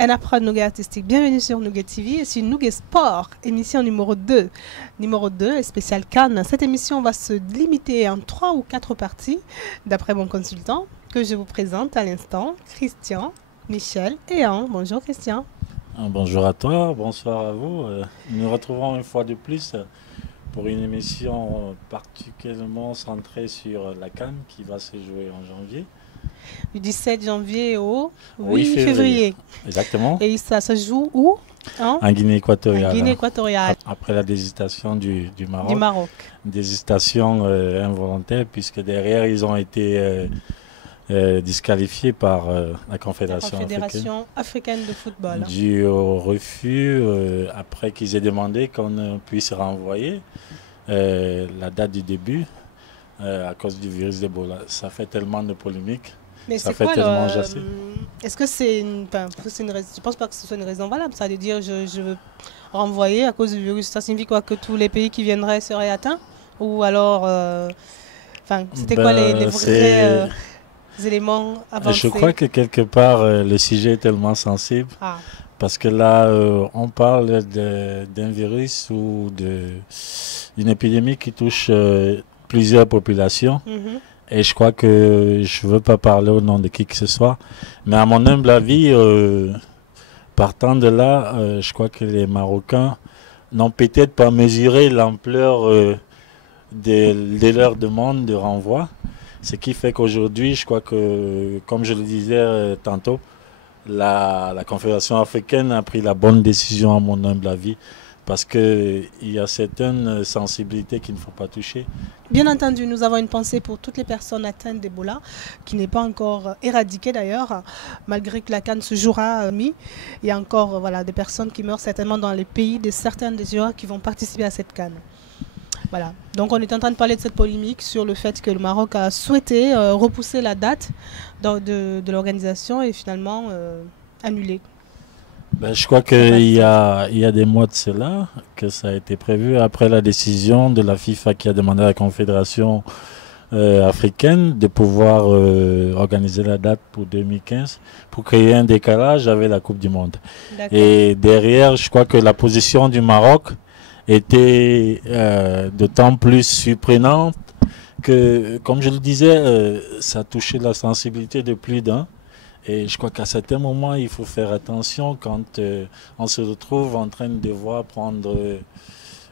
un apprendre Nougat artistique. Bienvenue sur Nougat TV et sur Nougat Sport, émission numéro 2. Numéro 2, spécial Cannes. Cette émission va se limiter en 3 ou 4 parties, d'après mon consultant, que je vous présente à l'instant, Christian, Michel et Anne. Bonjour Christian. Bonjour à toi, bonsoir à vous. Nous nous retrouvons une fois de plus pour une émission particulièrement centrée sur la Cannes qui va se jouer en janvier. Du 17 janvier au 8 8 février. Exactement. Et ça se joue où? En Guinée équatoriale. En Guinée équatoriale. Après la désistation du Maroc. Du Maroc. Désistation involontaire puisque derrière ils ont été disqualifiés par la Confédération africaine de football. Dû au refus, après qu'ils aient demandé qu'on puisse renvoyer la date du début à cause du virus d'Ebola. Ça fait tellement de polémiques. Mais ça fait fait tellement jasser. Est-ce que c'est une raison? Je ne pense pas que ce soit une raison valable, ça de dire je veux renvoyer à cause du virus. Ça signifie quoi? Que tous les pays qui viendraient seraient atteints? Ou alors, c'était quoi les vrais éléments avancés? Je crois que quelque part, le sujet est tellement sensible. Parce que là, on parle d'un virus ou d'une épidémie qui touche plusieurs populations. Et je crois que je ne veux pas parler au nom de qui que ce soit. Mais à mon humble avis, partant de là, je crois que les Marocains n'ont peut-être pas mesuré l'ampleur de leur demande de renvoi. Ce qui fait qu'aujourd'hui, je crois que, comme je le disais tantôt, la Confédération africaine a pris la bonne décision, à mon humble avis, parce qu'il y a certaines sensibilités qu'il ne faut pas toucher. Bien entendu, nous avons une pensée pour toutes les personnes atteintes d'Ebola, qui n'est pas encore éradiquée d'ailleurs, malgré que la Cannes se jouera il y a encore des personnes qui meurent certainement dans les pays de certains des joueurs qui vont participer à cette Cannes. Voilà. Donc on est en train de parler de cette polémique sur le fait que le Maroc a souhaité repousser la date de l'organisation et finalement annuler. Je crois qu'il y a des mois de cela que ça a été prévu après la décision de la FIFA qui a demandé à la Confédération africaine de pouvoir organiser la date pour 2015 pour créer un décalage avec la Coupe du Monde. Et derrière, je crois que la position du Maroc était d'autant plus surprenante que, comme je le disais, ça touchait la sensibilité de plus d'un. Et je crois qu'à certains moments, il faut faire attention quand on se retrouve en train de devoir prendre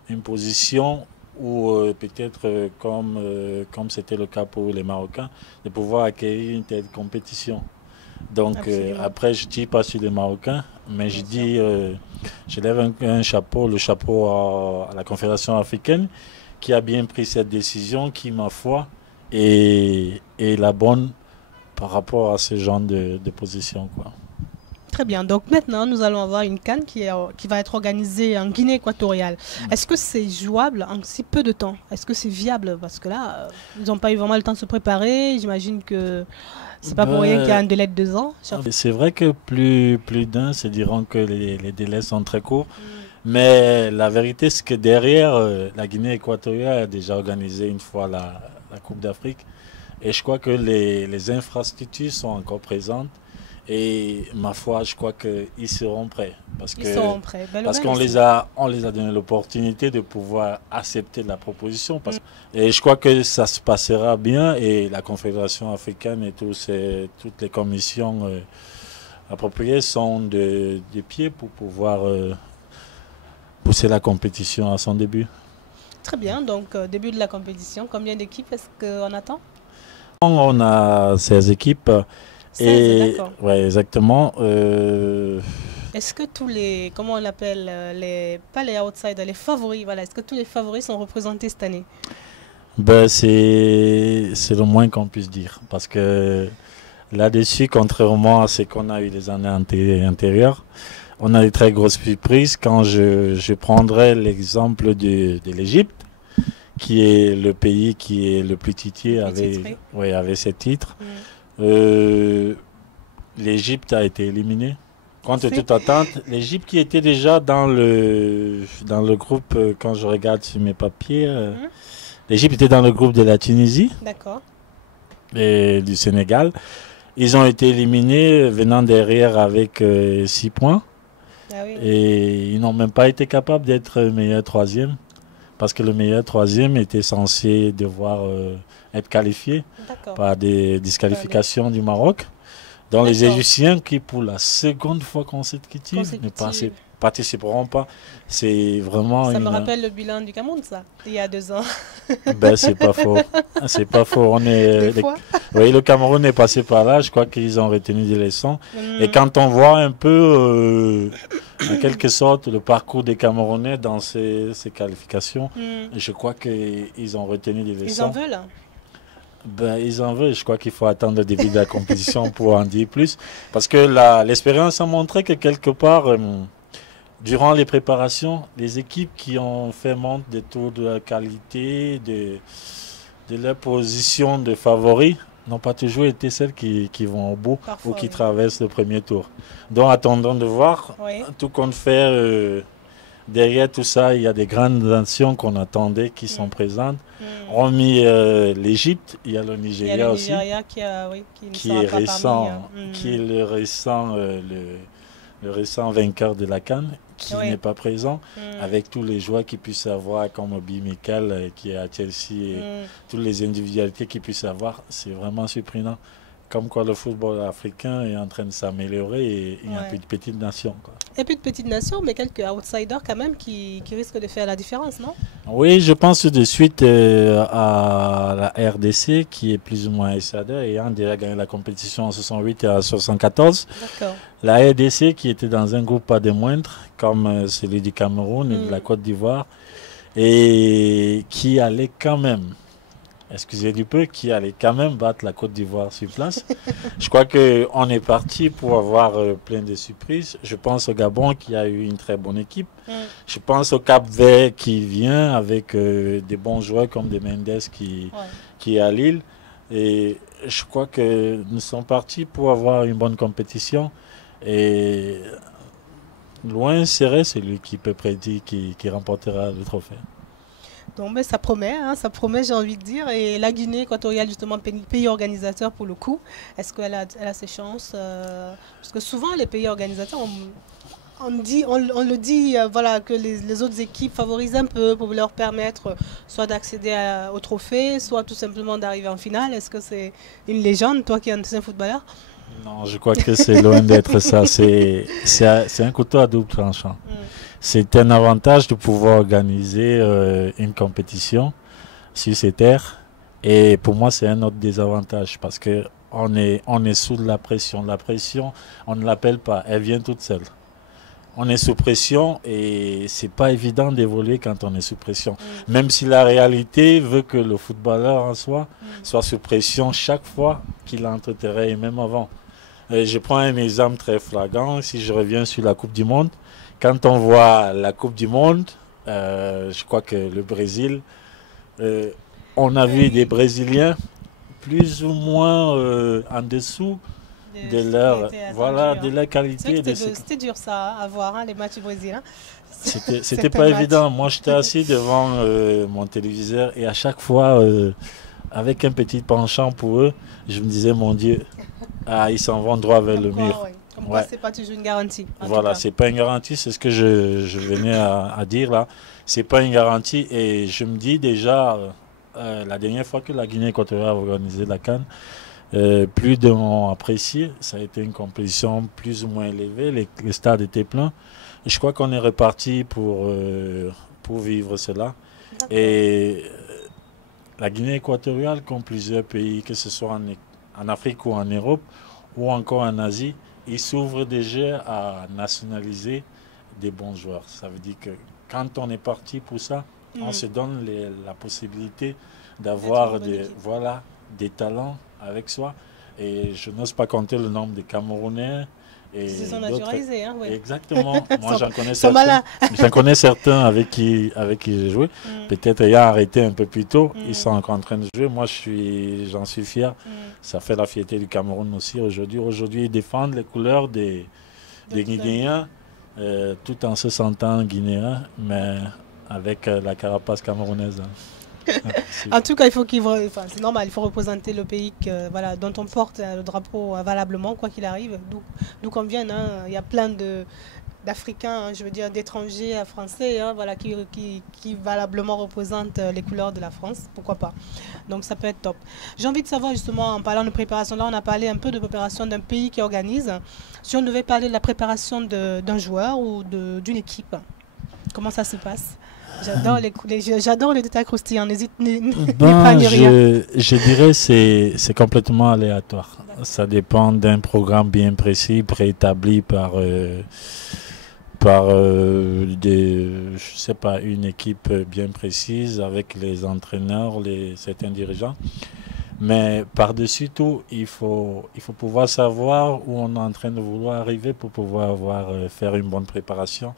une position ou peut-être, comme c'était le cas pour les Marocains, de pouvoir accueillir une telle compétition. Donc après, je ne dis pas sur les Marocains, mais je dis, je lève un chapeau, le chapeau à la Confédération africaine qui a bien pris cette décision, qui, ma foi, est la bonne par rapport à ce genre de position, quoi. Très bien. Donc maintenant, nous allons avoir une Cannes qui va être organisée en Guinée équatoriale. Est-ce que c'est jouable en si peu de temps? Est-ce que c'est viable? Parce que là, ils n'ont pas eu vraiment le temps de se préparer. J'imagine que c'est pas pour rien qu'il y a un délai de 2 ans. C'est vrai que plus d'un se diront que les délais sont très courts. Mais la vérité, c'est que derrière, la Guinée équatoriale a déjà organisé une fois la Coupe d'Afrique. Et je crois que les infrastructures sont encore présentes. Et ma foi, je crois qu'ils seront prêts. Parce qu'on les a donné l'opportunité de pouvoir accepter la proposition. Et je crois que ça se passera bien. Et la Confédération africaine et toutes les commissions appropriées sont de pied pour pouvoir pousser la compétition à son début. Très bien. Donc, début de la compétition, combien d'équipes est-ce qu'on attend? On a 16 équipes. 16, d'accord. Ouais, exactement. Est-ce que tous les, comment on l'appelle, pas les outsiders, les favoris, est-ce que tous les favoris sont représentés cette année? C'est le moins qu'on puisse dire. Parce que là-dessus, contrairement à ce qu'on a eu les années antérieures, on a des très grosses surprises. Quand je prendrai l'exemple de l'Égypte, qui est le pays qui est le plus titré avec ses titres. L'Égypte a été éliminée. Contre toute attente, l'Égypte qui était déjà dans le groupe, quand je regarde sur mes papiers, l'Égypte était dans le groupe de la Tunisie et du Sénégal. Ils ont été éliminés venant derrière avec 6 points. Ah oui. Et ils n'ont même pas été capables d'être meilleur troisième. Parce que le meilleur troisième était censé devoir être qualifié D'accord. par des disqualifications du Maroc. Donc les Égyptiens qui, pour la seconde fois consécutive, ne participeront pas. C'est vraiment Ça me rappelle le bilan du Cameroun, ça, il y a 2 ans. Ben, c'est pas faux. C'est pas faux. Oui, le Cameroun est passé par là. Je crois qu'ils ont retenu des leçons. Et quand on voit un peu, en quelque sorte, le parcours des Camerounais dans ces qualifications, je crois qu'ils ont retenu des leçons. Ils en veulent? Ben, ils en veulent. Je crois qu'il faut attendre le début de la compétition pour en dire plus. Parce que l'expérience a montré que quelque part, durant les préparations, les équipes qui ont fait montre des taux de la qualité, de leur position de favoris, n'ont pas toujours été celles qui vont au bout. Parfois, ou qui traversent le premier tour. Donc attendons de voir. Oui. Tout compte fait, derrière tout ça, il y a des grandes nations qu'on attendait qui sont présentes. Hormis l'Égypte, il y a le Nigeria aussi. Qui est récent, qui est le récent vainqueur de la CAN, qui n'est pas présent, avec tous les joueurs qu'il puisse avoir, comme Obi Mikel qui est à Chelsea, et toutes les individualités qu'il puisse avoir, c'est vraiment surprenant. Comme quoi le football africain est en train de s'améliorer et il y a plus de petites nations. Quoi. Et plus de petites nations, mais quelques outsiders quand même qui risquent de faire la différence, non? Oui, je pense de suite à la RDC qui est plus ou moins outsider et a déjà gagné la compétition en 68 et en 74. D'accord. La RDC qui était dans un groupe pas des moindres, comme celui du Cameroun et de la Côte d'Ivoire, et qui allait quand même, excusez du peu, qui allait quand même battre la Côte d'Ivoire sur place. Je crois qu'on est parti pour avoir plein de surprises. Je pense au Gabon qui a eu une très bonne équipe. Je pense au Cap-Vert qui vient avec des bons joueurs comme des Mendes qui est à Lille. Et je crois que nous sommes partis pour avoir une bonne compétition. Et loin serait celui qui peut prédire qui remportera le trophée. Donc, mais ça promet, j'ai envie de dire. Et la Guinée équatoriale, justement, pays organisateur pour le coup, est-ce qu'elle a ses chances parce que souvent, les pays organisateurs, on le dit, voilà, que les autres équipes favorisent un peu pour leur permettre soit d'accéder au trophée, soit tout simplement d'arriver en finale. Est-ce que c'est une légende, toi qui es un ancien footballeur? Non, je crois que c'est loin d'être ça. C'est un couteau à double tranchant. C'est un avantage de pouvoir organiser une compétition sur ces terres. Et pour moi, c'est un autre désavantage parce qu'on est sous la pression. La pression, on ne l'appelle pas, elle vient toute seule. On est sous pression et c'est pas évident d'évoluer quand on est sous pression. Même si la réalité veut que le footballeur en soi soit sous pression chaque fois qu'il entre terrain et même avant. Je prends un exemple très flagrant. Si je reviens sur la Coupe du Monde, quand on voit la Coupe du Monde, je crois que le Brésil, on a vu des Brésiliens plus ou moins en dessous de leur qualité. C'était dur ça à voir, les matchs du Brésil. C'était pas évident. Moi, j'étais assis devant mon téléviseur et à chaque fois, avec un petit penchant pour eux, je me disais, mon Dieu, ils s'en vont droit vers le mur. Comme quoi, c'est pas toujours une garantie. Voilà, c'est pas une garantie, c'est ce que je venais à dire là. C'est pas une garantie et je me dis déjà, la dernière fois que la Guinée équatoriale a organisé la CAN, plus de m'ont apprécié. Ça a été une compétition plus ou moins élevée, les stades étaient pleins. Et je crois qu'on est reparti pour vivre cela. Et la Guinée équatoriale, comme plusieurs pays, que ce soit en Afrique ou en Europe, ou encore en Asie, ils s'ouvrent déjà à nationaliser des bons joueurs. Ça veut dire que quand on est parti pour ça, on se donne la possibilité d'avoir des talents avec soi. Et je n'ose pas compter le nombre de Camerounais. Ils se sont naturalisés, hein, oui. Exactement. Moi, j'en connais certains. J'en connais certains avec qui j'ai joué. Peut-être ayant arrêté un peu plus tôt, ils sont encore en train de jouer. Moi, j'en suis fier. Ça fait la fierté du Cameroun aussi aujourd'hui. Aujourd'hui, ils défendent les couleurs des Guinéens, tout en se sentant guinéens, mais avec la carapace camerounaise. En tout cas, il faut enfin, c'est normal, il faut représenter le pays voilà, dont on porte le drapeau valablement, quoi qu'il arrive, d'où qu'on vienne. Hein. Il y a plein d'Africains, hein, je veux dire d'étrangers français, hein, voilà, qui valablement représentent les couleurs de la France, pourquoi pas. Donc ça peut être top. J'ai envie de savoir justement, en parlant de préparation, là on a parlé un peu de préparation d'un pays qui organise. Si on devait parler de la préparation d'un joueur ou d'une équipe, comment ça se passe? J'adore les détails croustillants, n'hésite pas à n'y rien. Je dirais que c'est complètement aléatoire. Ça dépend d'un programme bien précis, préétabli par je sais pas, une équipe bien précise avec les entraîneurs, certains dirigeants. Mais par-dessus tout, il faut pouvoir savoir où on est en train de vouloir arriver pour pouvoir faire une bonne préparation,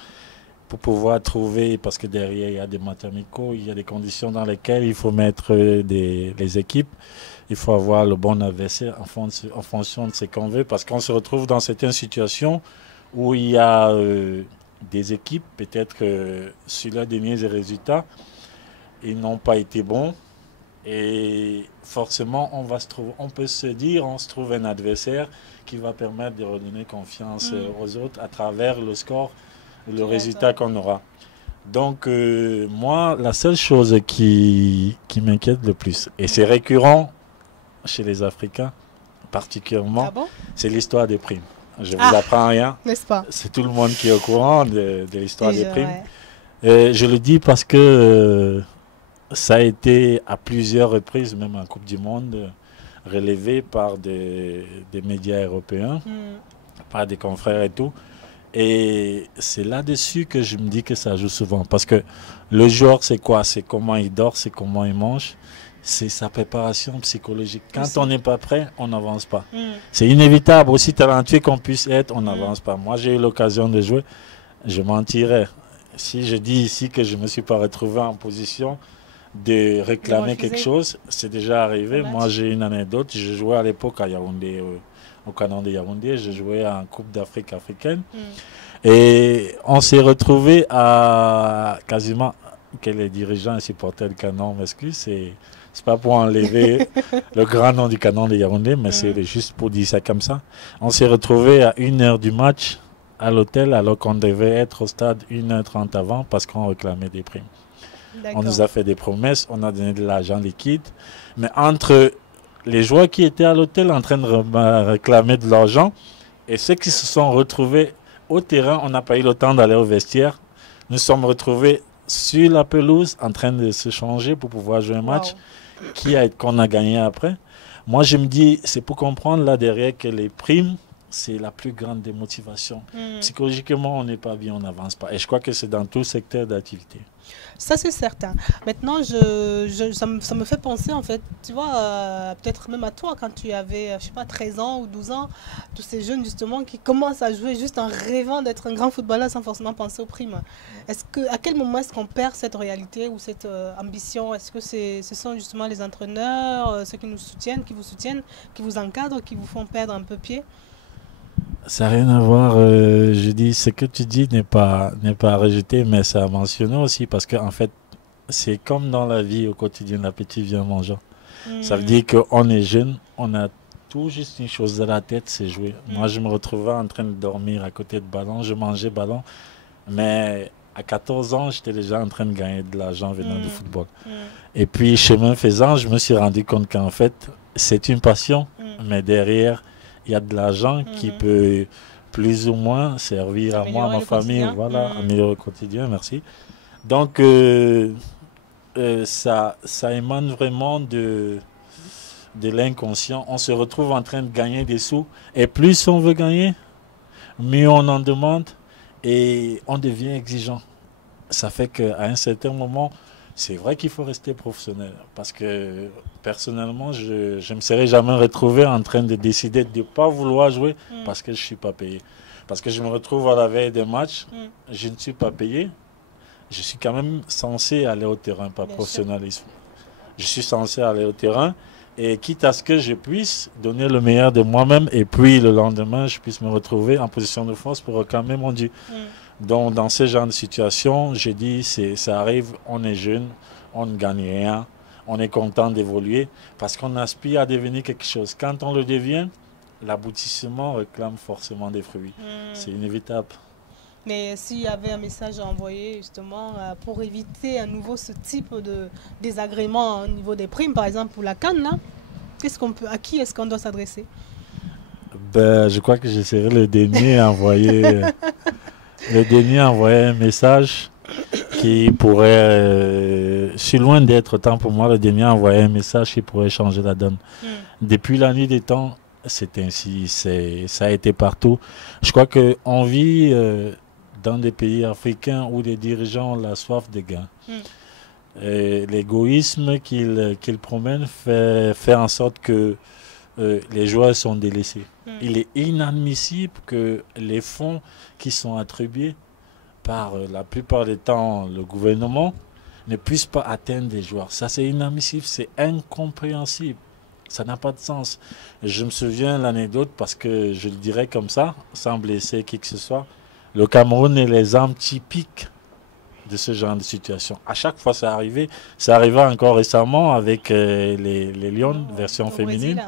pour pouvoir trouver, parce que derrière il y a des matchs amicaux, il y a des conditions dans lesquelles il faut mettre les équipes. Il faut avoir le bon adversaire en fonction de ce qu'on veut, parce qu'on se retrouve dans certaines situations où il y a des équipes, peut-être que sur leurs derniers résultats, ils n'ont pas été bons. Et forcément, on peut se dire, on se trouve un adversaire qui va permettre de redonner confiance aux autres à travers le score, le résultat qu'on aura. Donc, moi, la seule chose qui m'inquiète le plus, et c'est récurrent chez les Africains particulièrement, c'est l'histoire des primes. Je ne vous apprends rien. N'est-ce pas? C'est tout le monde qui est au courant de l'histoire des primes. Ouais. Je le dis parce que ça a été à plusieurs reprises, même en Coupe du Monde, relevé par des médias européens, par des confrères et tout. Et c'est là-dessus que je me dis que ça joue souvent. Parce que le joueur, c'est quoi? C'est comment il dort, c'est comment il mange. C'est sa préparation psychologique. Quand on n'est pas prêt, on n'avance pas. C'est inévitable. Aussi talentueux qu'on puisse être, on n'avance pas. Moi, j'ai eu l'occasion de jouer. Je mentirais. Si je dis ici que je ne me suis pas retrouvé en position de réclamer quelque chose, c'est déjà arrivé. Moi, j'ai une anecdote. Je jouais à l'époque à Yaoundé, au canon de Yaoundé. Je jouais en Coupe d'Afrique africaine. Et on s'est retrouvé à quasiment que les dirigeants et supporters du canon m'excusent. C'est pas pour enlever le grand nom du canon de Yaoundé, mais c'est juste pour dire ça comme ça. On s'est retrouvé à 1h du match à l'hôtel alors qu'on devait être au stade 1h30 avant parce qu'on réclamait des primes. On nous a fait des promesses, on a donné de l'argent liquide. Mais entre les joueurs qui étaient à l'hôtel en train de réclamer de l'argent et ceux qui se sont retrouvés au terrain, on n'a pas eu le temps d'aller au vestiaire. Nous sommes retrouvés sur la pelouse en train de se changer pour pouvoir jouer un match qu'on a gagné après. Moi, je me dis, c'est pour comprendre là derrière que les primes, c'est la plus grande démotivation. Psychologiquement, on n'est pas bien, on n'avance pas. Et je crois que c'est dans tout secteur d'activité. Ça, c'est certain. Maintenant, ça me fait penser, en fait, tu vois, peut-être même à toi, quand tu avais, je sais pas, 13 ans ou 12 ans, tous ces jeunes, justement, qui commencent à jouer juste en rêvant d'être un grand footballeur sans forcément penser aux primes. À quel moment est-ce qu'on perd cette réalité ou cette ambition? Est-ce que ce sont justement les entraîneurs, ceux qui nous soutiennent, qui vous encadrent, qui vous font perdre un peu pied? Ça n'a rien à voir. Je dis, ce que tu dis n'est pas à rejeter, mais ça a mentionné aussi parce qu'en fait, c'est comme dans la vie au quotidien, l'appétit vient en mangeant. Ça veut dire qu'on est jeune, on a tout juste une chose dans la tête, c'est jouer. Moi, je me retrouvais en train de dormir à côté de ballon, je mangeais ballon, mais à 14 ans, j'étais déjà en train de gagner de l'argent venant du football. Et puis, chemin faisant, je me suis rendu compte qu'en fait, c'est une passion, mais derrière, il y a de l'argent qui peut plus ou moins servir à moi, à ma famille, voilà, améliorer le quotidien, merci. Donc, ça émane vraiment de l'inconscient. On se retrouve en train de gagner des sous, et plus on veut gagner, mieux on en demande, et on devient exigeant. Ça fait qu'à un certain moment, c'est vrai qu'il faut rester professionnel, parce que personnellement, je ne me serais jamais retrouvé en train de décider de ne pas vouloir jouer parce que je ne suis pas payé. Parce que je me retrouve à la veille des matchs, je ne suis pas payé, je suis quand même censé aller au terrain, pas professionnalisme. Je suis censé aller au terrain, et quitte à ce que je puisse donner le meilleur de moi-même, et puis le lendemain, je puisse me retrouver en position de force pour réclamer mon dû. Donc, dans ce genre de situation, j'ai dit, ça arrive, on est jeune, on ne gagne rien. on est content d'évoluer parce qu'on aspire à devenir quelque chose. Quand on le devient, l'aboutissement réclame forcément des fruits. C'est inévitable. Mais s'il y avait un message à envoyer justement pour éviter à nouveau ce type de désagrément au niveau des primes, par exemple pour la CAN, là, à qui est-ce qu'on doit s'adresser? Ben, je crois que je serai le dernier à envoyer, un message qui pourrait, je suis loin d'être autant pour moi le dernier à envoyer un message qui pourrait changer la donne. Depuis la nuit des temps, c'est ainsi, ça a été partout. Je crois qu'on vit dans des pays africains où les dirigeants ont la soif de gain. L'égoïsme qu'ils promènent fait en sorte que les joueurs sont délaissés. Il est inadmissible que les fonds qui sont attribués par la plupart des temps le gouvernement ne puissent pas atteindre les joueurs. Ça, c'est inadmissible, c'est incompréhensible. Ça n'a pas de sens. Je me souviens l'anecdote parce que je le dirais comme ça, sans blesser qui que ce soit. Le Cameroun est l'exemple typique de ce genre de situation. À chaque fois, ça arrivait. Ça arrivait encore récemment avec les Lions, version féminine.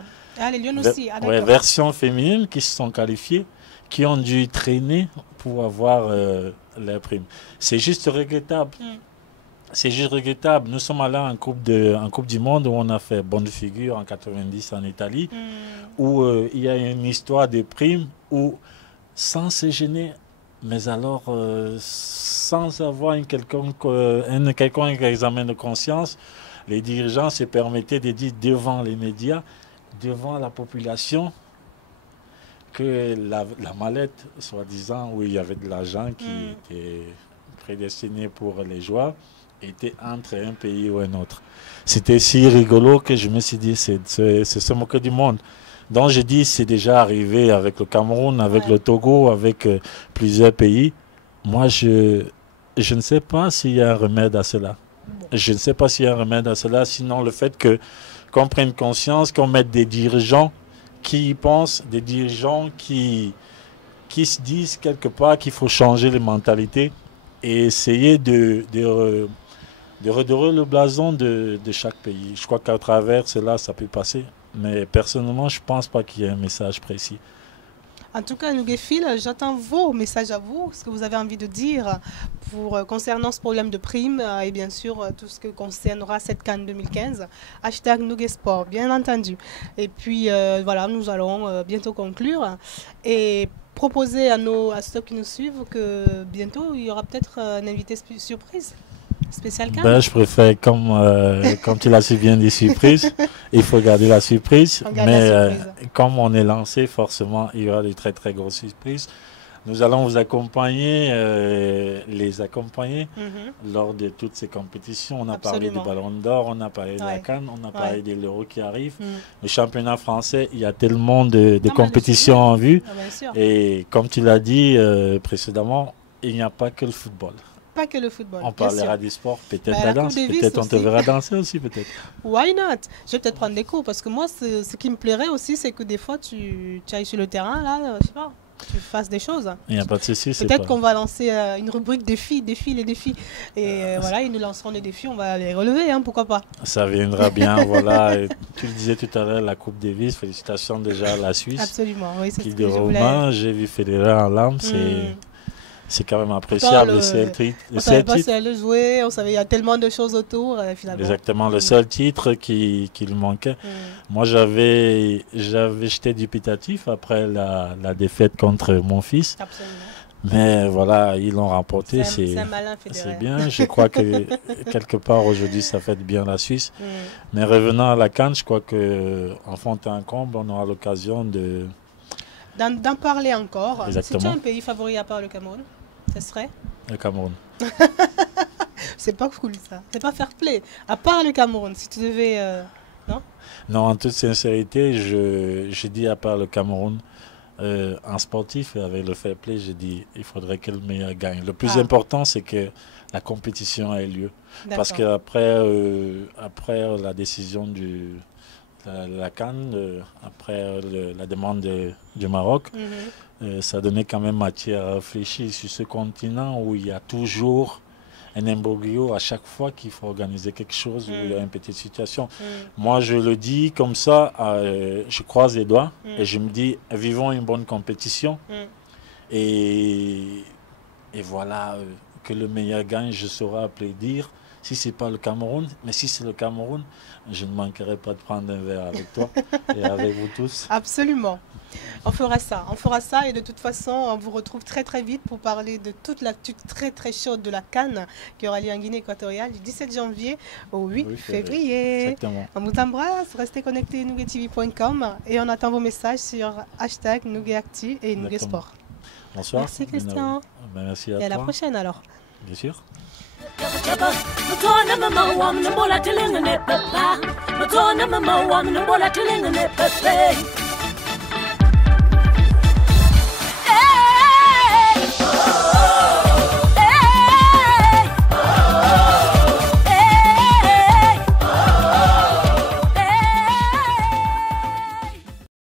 Les Lions aussi. Version féminine qui se sont qualifiées, qui ont dû traîner pour avoir leur prime. C'est juste regrettable. C'est juste regrettable. Nous sommes allés en Coupe du Monde où on a fait bonne figure en 90 en Italie, où il y a une histoire de primes où, sans se gêner, mais alors sans avoir un quelconque examen de conscience, les dirigeants se permettaient de dire devant les médias, devant la population, que la mallette, soi-disant, où il y avait de l'argent qui était prédestiné pour les joueurs, était entre un pays ou un autre. C'était si rigolo que je me suis dit, c'est se moquer du monde. Donc je dis, c'est déjà arrivé avec le Cameroun, avec le Togo, avec plusieurs pays. Moi, je ne sais pas s'il y a un remède à cela. Je ne sais pas s'il y a un remède à cela, sinon le fait qu'on prenne conscience, qu'on mette des dirigeants qui y pensent, des dirigeants qui se disent quelque part qu'il faut changer les mentalités et essayer de redorer le blason de chaque pays. Je crois qu'à travers cela, ça peut passer. Mais personnellement, je ne pense pas qu'il y ait un message précis. En tout cas, Nouguéfil, j'attends vos messages à vous, ce que vous avez envie de dire concernant ce problème de prime et bien sûr tout ce que concernera cette CAN 2015. Hashtag Nouguesport, bien entendu. Et puis voilà, nous allons bientôt conclure et proposer à ceux qui nous suivent que bientôt il y aura peut-être un invité surprise. Je préfère, comme tu l'as si bien dit, surprise. Il faut garder la surprise. Comme on est lancé, forcément, il y aura de très très grosses surprises. Nous allons vous accompagner, les accompagner lors de toutes ces compétitions. On a parlé du Ballon d'Or, on a parlé de la CAN, on a parlé de l'Euro qui arrive. Le championnat français, il y a tellement de compétitions en vue. Et comme tu l'as dit précédemment, il n'y a pas que le football. Pas que le football. On parlera du sport, peut-être la danse, peut-être on te verra danser aussi, peut-être. Why not? Je vais peut-être prendre des cours parce que moi, ce qui me plairait aussi, c'est que des fois, tu ailles sur le terrain, là, je sais pas, tu fasses des choses. Il n'y a pas de souci. Peut-être qu'on va lancer une rubrique défis. Et voilà, ils nous lanceront des défis, on va les relever, hein, pourquoi pas. Ça viendra bien, voilà. Et tu le disais tout à l'heure, la Coupe Davis, félicitations déjà à la Suisse. Absolument, oui, c'est ce que je voulais. J'ai vu Federer en larmes, c'est quand même appréciable. On ne savait pas si elle le jouer, on savait il y a tellement de choses autour finalement. Exactement, le seul titre qui lui manquait. Moi j'étais dubitatif après la défaite contre mon fils. Absolument. Mais voilà, ils l'ont remporté. C'est un malin Federer. C'est bien, je crois que quelque part aujourd'hui ça fait bien la Suisse. Mais revenant à la CAN, je crois qu'en fond en comble, on aura l'occasion d'en parler encore. Exactement. Si tu as un pays favori à part le Cameroun, ce serait le Cameroun. C'est pas cool ça. C'est pas fair play. À part le Cameroun, si tu devais... non? Non, en toute sincérité, je dis à part le Cameroun, en sportif et avec le fair play, je dis il faudrait que le meilleur gagne. Le plus important, c'est que la compétition ait lieu. Parce qu'après après la décision la CAN, après la demande du Maroc, ça donnait quand même matière à réfléchir sur ce continent où il y a toujours un imbroglio à chaque fois qu'il faut organiser quelque chose ou il y a une petite situation. Moi, je le dis comme ça, je croise les doigts et je me dis, vivons une bonne compétition. Et voilà, que le meilleur gagne, je saurai applaudir. Si ce n'est pas le Cameroun, mais si c'est le Cameroun, je ne manquerai pas de prendre un verre avec toi et avec vous tous. Absolument. On fera ça et de toute façon, on vous retrouve très très vite pour parler de toute l'actu très très chaude de la CAN qui aura lieu en Guinée équatoriale du 17 janvier au 8 février. Exactement. On vous embrasse, restez connectés nougetv.com et on attend vos messages sur #NougetActu et NougetSport. Bonsoir. Merci Christian. Merci à toi. Et à la prochaine alors. Bien sûr. Mama